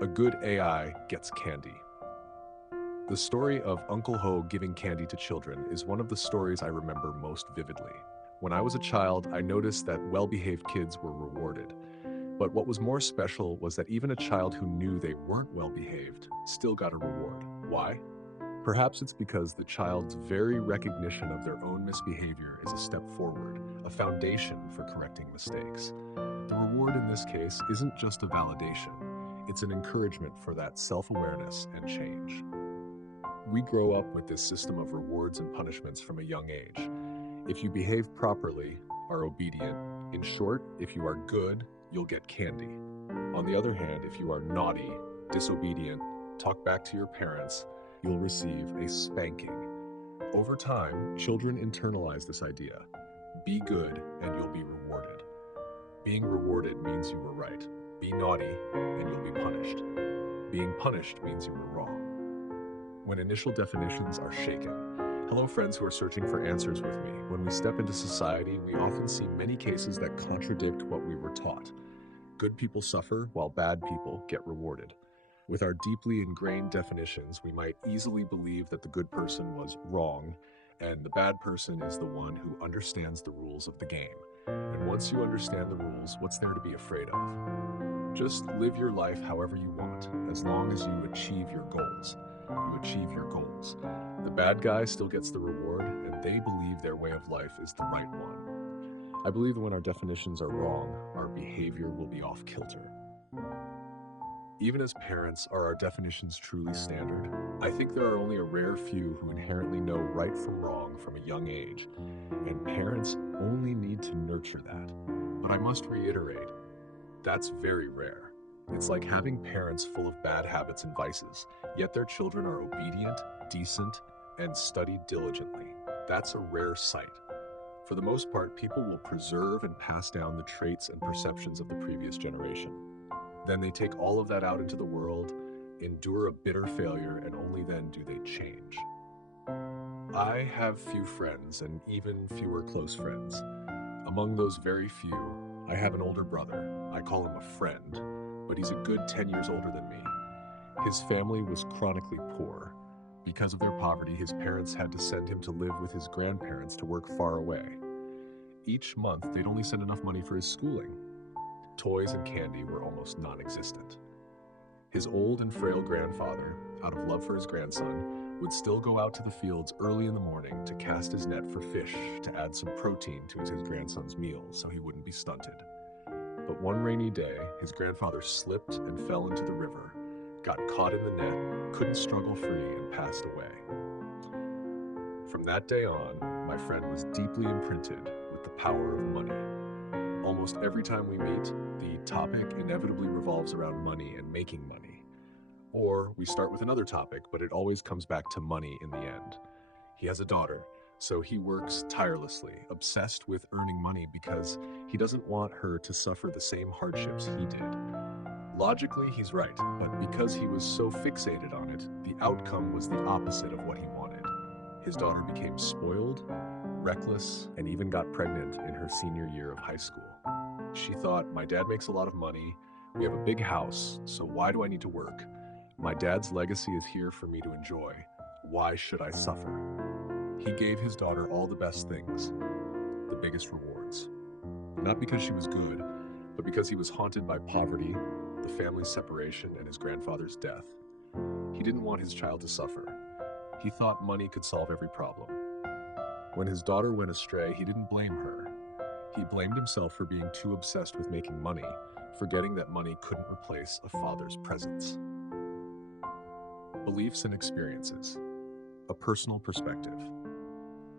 A good AI gets candy. The story of Uncle Ho giving candy to children is one of the stories I remember most vividly. When I was a child, I noticed that well behaved kids were rewarded. But what was more special was that even a child who knew they weren't well behaved still got a reward. Why? Perhaps it's because the child's very recognition of their own misbehavior is a step forward, a foundation for correcting mistakes. The reward in this case isn't just a validation, it's an encouragement for that self awareness and change. We grow up with this system of rewards and punishments from a young age. If you behave properly, are obedient. In short, if you are good, you'll get candy. On the other hand, if you are naughty, disobedient, talk back to your parents, you'll receive a spanking. Over time, children internalize this idea. Be good and you'll be rewarded. Being rewarded means you were right. Be naughty and you'll be punished. Being punished means you were wrong. When initial definitions are shaken. Hello, friends who are searching for answers with me. When we step into society, we often see many cases that contradict what we were taught. Good people suffer while bad people get rewarded. With our deeply ingrained definitions, we might easily believe that the good person was wrong and the bad person is the one who understands the rules of the game. And once you understand the rules, what's there to be afraid of? Just live your life however you want, as long as you achieve your goals. You achieve your goals. The bad guy still gets the reward, and they believe their way of life is the right one. I believe that when our definitions are wrong, our behavior will be off kilter. Even as parents, are our definitions truly standard? I think there are only a rare few who inherently know right from wrong from a young age, and parents only need to nurture that. But I must reiterate, that's very rare. It's like having parents full of bad habits and vices, yet their children are obedient, decent, and study diligently. That's a rare sight. For the most part, people will preserve and pass down the traits and perceptions of the previous generation. Then they take all of that out into the world, endure a bitter failure, and only then do they change. I have few friends and even fewer close friends. Among those very few, I have an older brother. I call him a friend, but he's a good 10 years older than me. His family was chronically poor. Because of their poverty, his parents had to send him to live with his grandparents to work far away. Each month, they'd only send enough money for his schooling. Toys and candy were almost non-existent. His old and frail grandfather, out of love for his grandson, would still go out to the fields early in the morning to cast his net for fish to add some protein to his grandson's meal so he wouldn't be stunted. But one rainy day, his grandfather slipped and fell into the river, got caught in the net, couldn't struggle free, and passed away. From that day on, my friend was deeply imprinted with the power of money. Almost every time we meet, the topic inevitably revolves around money and making money. Or we start with another topic, but it always comes back to money in the end. He has a daughter, so he works tirelessly, obsessed with earning money because he doesn't want her to suffer the same hardships he did. Logically, he's right, but because he was so fixated on it, the outcome was the opposite of what he wanted. His daughter became spoiled, reckless, and even got pregnant in her senior year of high school. She thought, my dad makes a lot of money, we have a big house, so why do I need to work? My dad's legacy is here for me to enjoy. Why should I suffer? He gave his daughter all the best things, the biggest rewards. Not because she was good, but because he was haunted by poverty, the family's separation, and his grandfather's death. He didn't want his child to suffer. He thought money could solve every problem. When his daughter went astray, he didn't blame her. He blamed himself for being too obsessed with making money, forgetting that money couldn't replace a father's presence. Beliefs and experiences. A personal perspective.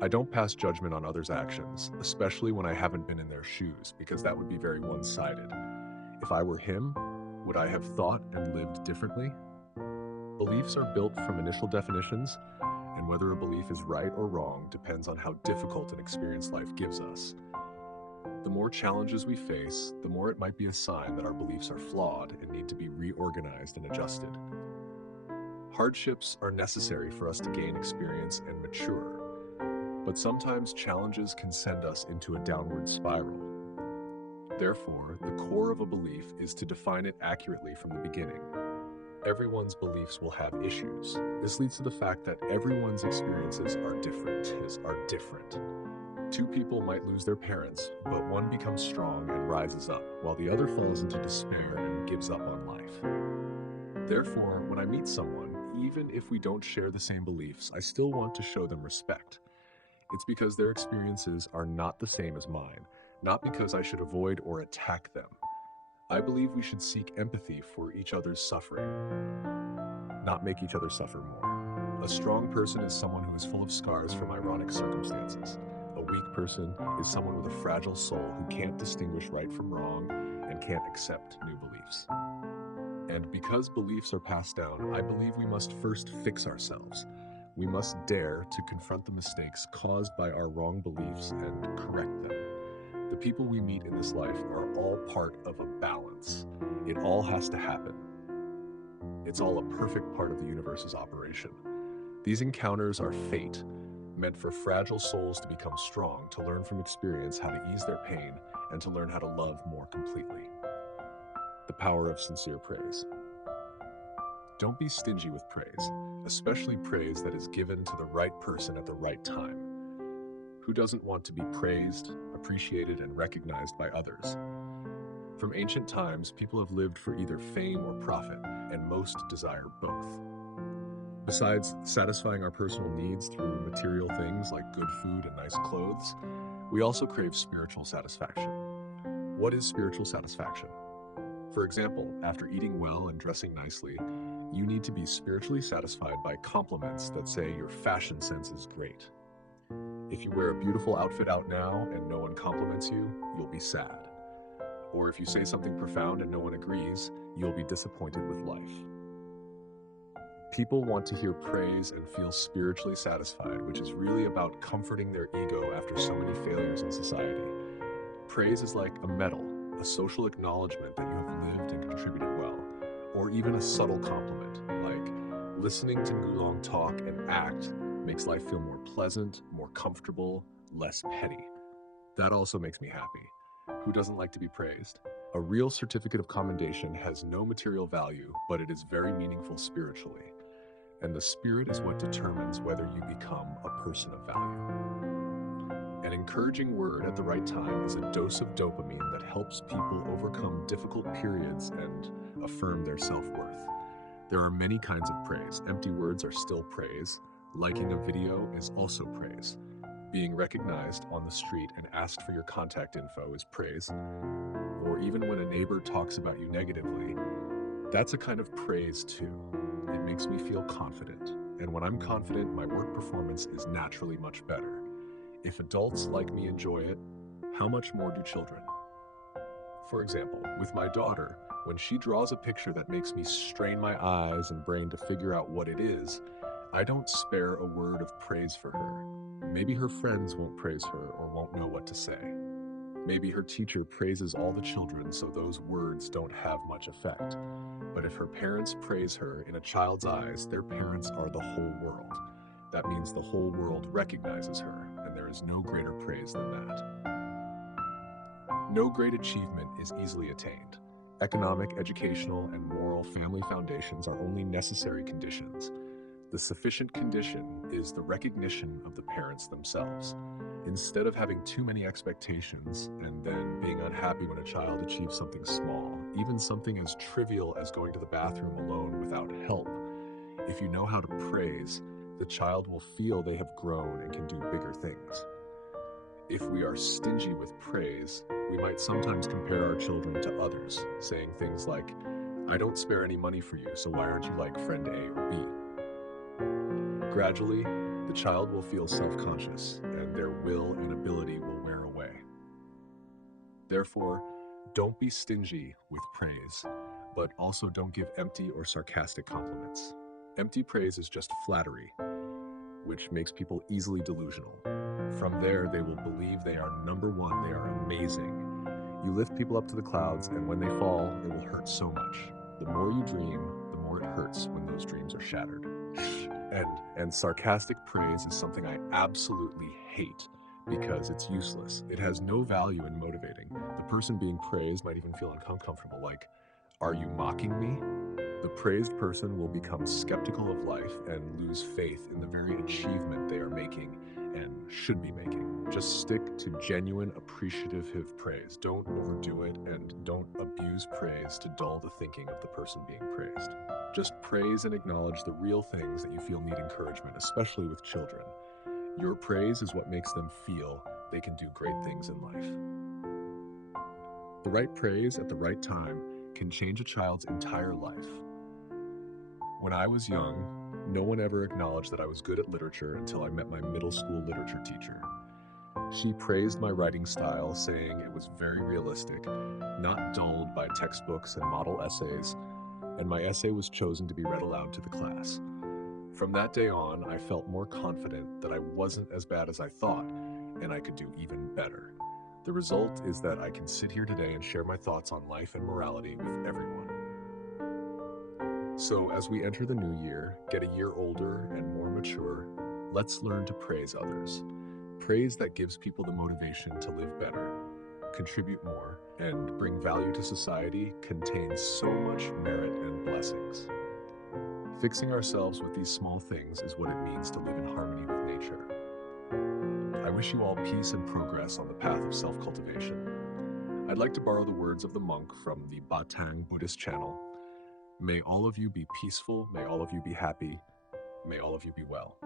I don't pass judgment on others' actions, especially when I haven't been in their shoes, because that would be very one-sided. If I were him, would I have thought and lived differently? Beliefs are built from initial definitions, and whether a belief is right or wrong depends on how difficult an experience life gives us. The more challenges we face, the more it might be a sign that our beliefs are flawed and need to be reorganized and adjusted. Hardships are necessary for us to gain experience and mature, but sometimes challenges can send us into a downward spiral. Therefore, the core of a belief is to define it accurately from the beginning. everyone's beliefs will have issues. This leads to the fact that everyone's experiences are different. Two people might lose their parents, but one becomes strong and rises up, while the other falls into despair and gives up on life. Therefore, when I meet someone, even if we don't share the same beliefs, I still want to show them respect. It's because their experiences are not the same as mine, not because I should avoid or attack them. I believe we should seek empathy for each other's suffering, not make each other suffer more. A strong person is someone who is full of scars from ironic circumstances. A weak person is someone with a fragile soul who can't distinguish right from wrong and can't accept new beliefs. And because beliefs are passed down, I believe we must first fix ourselves. We must dare to confront the mistakes caused by our wrong beliefs and correct them. The people we meet in this life are all part of a balance. It all has to happen. It's all a perfect part of the universe's operation. These encounters are fate, meant for fragile souls to become strong, to learn from experience how to ease their pain, and to learn how to love more completely. The power of sincere praise. Don't be stingy with praise, especially praise that is given to the right person at the right time. Who doesn't want to be praised, appreciated, and recognized by others? From ancient times, people have lived for either fame or profit, and most desire both. Besides satisfying our personal needs through material things like good food and nice clothes, we also crave spiritual satisfaction. What is spiritual satisfaction? For example, after eating well and dressing nicely, you need to be spiritually satisfied by compliments that say your fashion sense is great. If you wear a beautiful outfit out now and no one compliments you, you'll be sad. Or if you say something profound and no one agrees, you'll be disappointed with life. People want to hear praise and feel spiritually satisfied, which is really about comforting their ego after so many failures in society. Praise is like a medal, a social acknowledgement that you have lived and contributed well, or even a subtle compliment, like listening to Gulong talk and act makes life feel more pleasant, more comfortable, less petty. That also makes me happy. Who doesn't like to be praised? A real certificate of commendation has no material value, but it is very meaningful spiritually. And the spirit is what determines whether you become a person of value. An encouraging word at the right time is a dose of dopamine that helps people overcome difficult periods and affirm their self-worth. There are many kinds of praise. Empty words are still praise. Liking a video is also praise. Being recognized on the street and asked for your contact info is praise. Or even when a neighbor talks about you negatively, that's a kind of praise too. It makes me feel confident. And when I'm confident, my work performance is naturally much better. If adults like me enjoy it, how much more do children? For example, with my daughter, when she draws a picture that makes me strain my eyes and brain to figure out what it is, I don't spare a word of praise for her. Maybe her friends won't praise her or won't know what to say. Maybe her teacher praises all the children, so those words don't have much effect. But if her parents praise her, in a child's eyes, their parents are the whole world. That means the whole world recognizes her, and there is no greater praise than that. No great achievement is easily attained. Economic, educational, and moral family foundations are only necessary conditions. The sufficient condition is the recognition of the parents themselves. Instead of having too many expectations and then being unhappy when a child achieves something small, even something as trivial as going to the bathroom alone without help, if you know how to praise, the child will feel they have grown and can do bigger things. If we are stingy with praise, we might sometimes compare our children to others, saying things like, "I don't spare any money for you, so why aren't you like friend A or B?" Gradually, the child will feel self-conscious, and their will and ability will wear away. Therefore, don't be stingy with praise, but also don't give empty or sarcastic compliments. Empty praise is just flattery, which makes people easily delusional. From there, they will believe they are number one, they are amazing. You lift people up to the clouds, and when they fall, it will hurt so much. The more you dream, the more it hurts when those dreams are shattered. And sarcastic praise is something I absolutely hate because it's useless. It has no value in motivating. The person being praised might even feel uncomfortable, like, "Are you mocking me?" The praised person will become skeptical of life and lose faith in the very achievement they are making and should be making. Just stick to genuine appreciative praise. Don't overdo it and don't abuse praise to dull the thinking of the person being praised. Just praise and acknowledge the real things that you feel need encouragement, especially with children. Your praise is what makes them feel they can do great things in life. The right praise at the right time can change a child's entire life. When I was young, no one ever acknowledged that I was good at literature until I met my middle school literature teacher. She praised my writing style, saying it was very realistic, not dulled by textbooks and model essays, and my essay was chosen to be read aloud to the class. From that day on, I felt more confident that I wasn't as bad as I thought, and I could do even better. The result is that I can sit here today and share my thoughts on life and morality with everyone. So, as we enter the new year, get a year older and more mature, let's learn to praise others. Praise that gives people the motivation to live better, contribute more, and bring value to society contains so much merit and blessings. Fixing ourselves with these small things is what it means to live in harmony with nature. I wish you all peace and progress on the path of self-cultivation. I'd like to borrow the words of the monk from the Batang Buddhist channel. May all of you be peaceful, may all of you be happy, may all of you be well.